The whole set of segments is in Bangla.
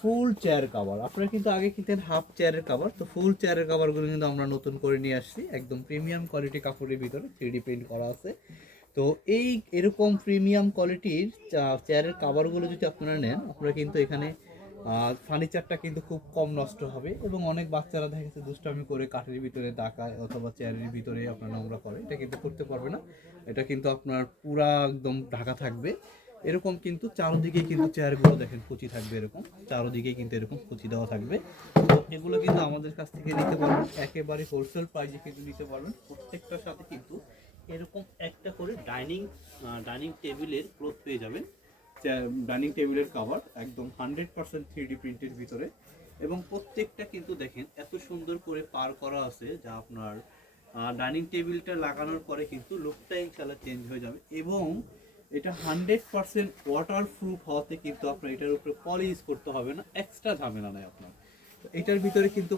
ফুল চেয়ার কভার আপনারা কিন্তু আগে কিনতেন হাফ চেয়ারের কভার, তো ফুল চেয়ারের কভারগুলো কিন্তু আমরা নতুন করে নিয়ে আসছি, একদম প্রিমিয়াম কোয়ালিটি কাপড়ের ভিতরে 3D প্রিন্ট করা আছে। তো এই এরকম প্রিমিয়াম কোয়ালিটির চেয়ারের কভারগুলো যদি আপনারা নেন, আপনারা কিন্তু এখানে ফার্নিচারটা কিন্তু খুব কম নষ্ট হবে, এবং অনেক বাচ্চারা দেখা যাচ্ছে দুষ্টামি করে কাঠের ভিতরে দাকায় অথবা চেয়ারের ভিতরে আপনার নোংরা করে, এটা কিন্তু করতে পারবে না। এটা কিন্তু আপনার পুরা একদম ঢাকা থাকবে। এরকম কিন্তু চারদিকে কিন্তু চেয়ারগুলো দেখেন কুচি থাকবে, এরকম চারদিকে কিন্তু এরকম কুচি দেওয়া থাকবে। তো এগুলো কিন্তু আমাদের কাছ থেকে নিতে পারবেন একেবারে হোলসেল প্রাইসে কিন্তু নিতে পারবেন। প্রত্যেকটার সাথে কিন্তু এরকম একটা করে ডাইনিং টেবিলের ক্লথ পেয়ে যাবেন। ডাইনিং টেবিলের কভার একদম 100% 3D প্রিন্টের ভিতরে, এবং প্রত্যেকটা কিন্তু দেখেন এত সুন্দর করে পার করা আছে, যা আপনার ডাইনিং টেবিলটা লাগানোর পরে কিন্তু লুকটা ইনশাল্লাহ চেঞ্জ হয়ে যাবে। এবং এটা 100% ওয়াটার প্রুফ হওয়াতে কিন্তু আপনার এটার উপরে পলিশ করতে হবে না, এক্সট্রা ঝামেলা নেই আপনার। এটার ভিতরে কিন্তু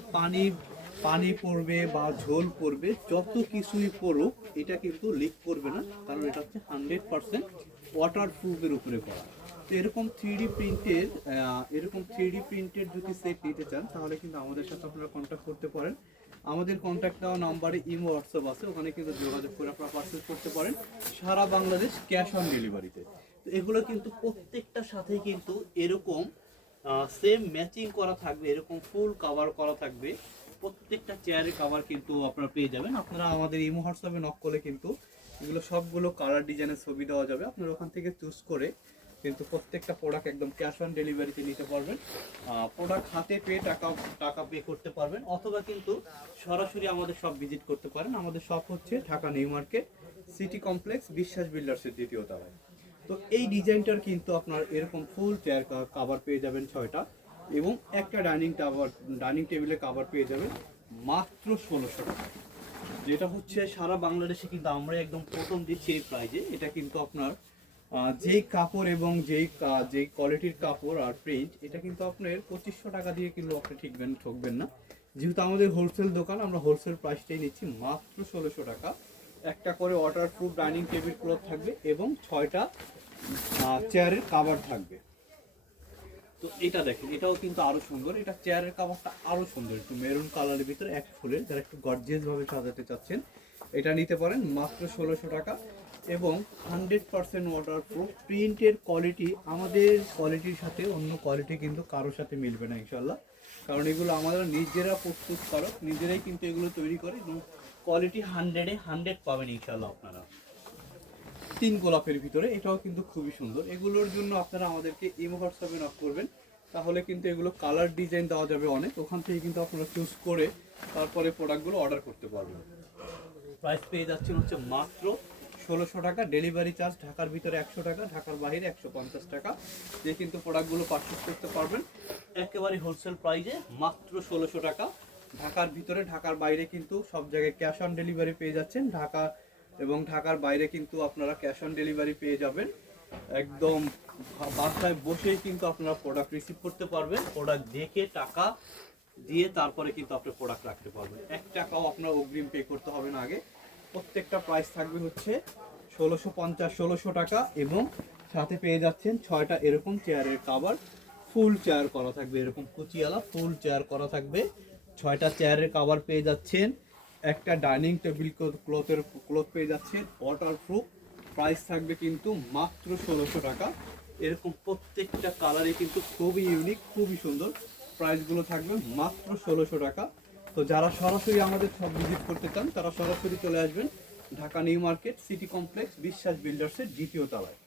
পানি পড়বে বা ঝোল পড়বে, যত কিছুই পড়ুক এটা কিন্তু লিক করবে না, কারণ এটা হচ্ছে 100% ওয়াটার প্রুফের উপরে করা। তো এরকম থ্রি ডি প্রিন্টের যদি সেট নিতে চান, তাহলে কিন্তু আমাদের সাথে আপনারা কন্ট্যাক্ট করতে পারেন। আমাদের কন্ট্যাক্ট দেওয়া নাম্বারে ইমো হোয়াটসঅ্যাপ আছে, ওখানে কিন্তু যোগাযোগ করে আপনারা পারচেজ করতে পারেন সারা বাংলাদেশ ক্যাশ অন ডেলিভারিতে। তো এগুলো কিন্তু প্রত্যেকটার সাথেই কিন্তু এরকম সেম ম্যাচিং করা থাকবে, এরকম ফুল কভার করা থাকবে। প্রত্যেকটা চেয়ারের কভার কিন্তু আপনারা পেয়ে যাবেন। আপনারা আমাদের ইমো হোয়াটসঅ্যাপে নক করলে কিন্তু এগুলো সবগুলো কালার ডিজাইনের ছবি দেওয়া যাবে, আপনারা ওখান থেকে চুজ করে কিন্তু প্রত্যেকটা প্রোডাক্ট একদম ক্যাশ অন ডেলিভারিতে নিতে পারবেন। প্রোডাক্ট হাতে পেয়ে টাকা পে করতে পারবেন, অথবা কিন্তু সরাসরি আমাদের শপ ভিজিট করতে পারেন। আমাদের শপ হচ্ছে Dhaka new market city complex বিশ্বাস বিল্ডার্সের 2য় তলায়। তো এই ডিজাইনটার কিন্তু আপনার এরকম ফুল চেয়ার কভার পেয়ে যাবেন 6টা, এবং একটা ডাইনিং টেবিলের কভার পেয়ে যাবেন মাত্র 1600 টাকা, যেটা হচ্ছে সারা বাংলাদেশে কিন্তু আমরা একদম প্রথম দিচ্ছি এই প্রাইজে। এটা কিন্তু আপনার যেই কাপড় এবং যেই কোয়ালিটির কাপড় আর প্রিন্ট, এটা কিন্তু আপনার 2500 টাকা দিয়ে কিন্তু আপনি ঠকবেন না। যেহেতু আমাদের হোলসেল দোকান, আমরা হোলসেল প্রাইসটাই নিচ্ছি মাত্র 1600 টাকা। একটা করে ওয়াটারপ্রুফ ডাইনিং টেবিল ক্লথ থাকবে এবং 6টা চেয়ারের কভার থাকবে। তো এটা দেখেন, এটাও কিন্তু আরো সুন্দর, এটা চেয়ারের কভারটা আরো সুন্দর, একটু মেরুন কালারের ভিতরে এক ফুলের, যারা একটু গর্জিয়াস ভাবে সাজাতে চাচ্ছেন এটা নিতে পারেন মাত্র 1600 টাকা। এবং 100% ওয়াটারপ্রুফ, প্রিন্টের কোয়ালিটি আমাদের কোয়ালিটির সাথে অন্য কোয়ালিটি কিন্তু কারোর সাথে মিলবে না ইনশাল্লাহ, কারণ এগুলো আমরা নিজেরা প্রস্তুতকারক, নিজেরাই কিন্তু এগুলো তৈরি করি, এবং কোয়ালিটি 100-এ 100 পাবেন ইনশাল্লাহ আপনারা। 3 গোলাপের ভিতরে, এটাও কিন্তু খুবই সুন্দর। এগুলোর জন্য আপনারা আমাদেরকে ইমো হোয়াটসঅ্যাপে নক করবেন, তাহলে কিন্তু এগুলো কালার ডিজাইন দেওয়া যাবে অনেক, ওখান থেকে কিন্তু আপনারা চুজ করে তারপরে প্রোডাক্টগুলো অর্ডার করতে পারবেন। প্রাইস পেয়ে যাচ্ছেন হচ্ছে মাত্র 1600 টাকা, ডেলিভারি চার্জ ঢাকার ভিতরে 100 টাকা, ঢাকার বাইরে 150 টাকা দিয়ে কিন্তু প্রোডাক্টগুলো পারচেজ করতে পারবেন একেবারে হোলসেল প্রাইসে মাত্র 1600 টাকা। ঢাকার ভিতরে ঢাকার বাইরে কিন্তু সব জায়গায় ক্যাশ অন ডেলিভারি পেয়ে যাচ্ছেন, ঢাকা এবং ঢাকার বাইরে কিন্তু আপনারা ক্যাশ অন ডেলিভারি পেয়ে যাবেন। একদম বাসায় বসেই কিন্তু আপনারা প্রোডাক্ট রিসিভ করতে পারবেন, প্রোডাক্ট দেখে টাকা দিয়ে তারপরে কিন্তু আপনি প্রোডাক্ট রাখতে পারবেন, 1 টাকাও আপনার অগ্রিম পে করতে হবে না আগে। প্রত্যেকটা প্রাইস থাকবে হচ্ছে 1600 টাকা, এবং সাথে পেয়ে যাচ্ছেন 6টা এরকম চেয়ারের কভার, ফুল চেয়ার করা থাকবে, এরকম কুচিওয়ালা ফুল চেয়ার করা থাকবে। 6টা চেয়ারের কভার পেয়ে যাচ্ছেন, একটা ডাইনিং টেবিল ক্লথ পেয়ে যাচ্ছেন ওয়াটারপ্রুফ। প্রাইস থাকবে কিন্তু মাত্র 1600 টাকা। এরকম প্রত্যেকটা কালারে কিন্তু খুবই ইউনিক, খুবই সুন্দর। প্রাইসগুলো থাকবে মাত্র 1600 টাকা। তো যারা সরাসরি আমাদের সব ভিজিট করতে চান, তারা সরাসরি চলে আসবেন Dhaka new market city complex বিশ্বাস বিল্ডার্সের 2য় তলায়।